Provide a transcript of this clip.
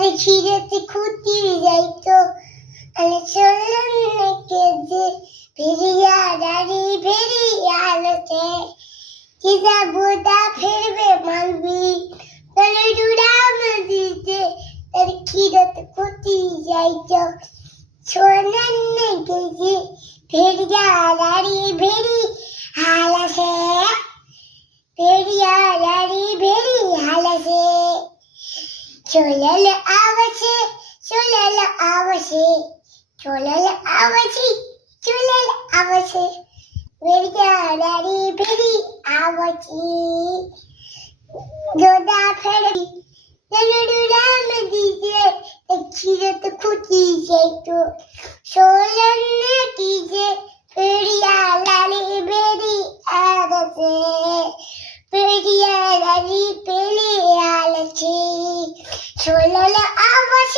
তার খিদেতে খুঁটি যাইতো আলে চললেন কেজে ফিরিয়া দাঁড়ি ফিরিয়া আলোতে কিসা বোদা ফিরবে মানবি তাহলে ডুরাম দিতে তার খিদেতে খুঁটি যাইতো চললেন কেজে ফিরিয়া দাঁড়ি ফিরি হালাসে ফিরিয়া দাঁড়ি ফিরি হালাসে চলল আওয়াজে চলল আওয়াজে চলল আওয়াজে চলল আওয়াজে ফিরিয়া দাঁড়ি ফিরি আওয়াজে দোদা ফেরি নলুরাম দিতে খিরত খুঁটি যাইতো চলল কিজে ফিরিয়া দাঁড়ি ফিরি আওয়াজে ফিরিয়া দাঁড়ি ফিরি আওয়াজে চলল আওয়াজ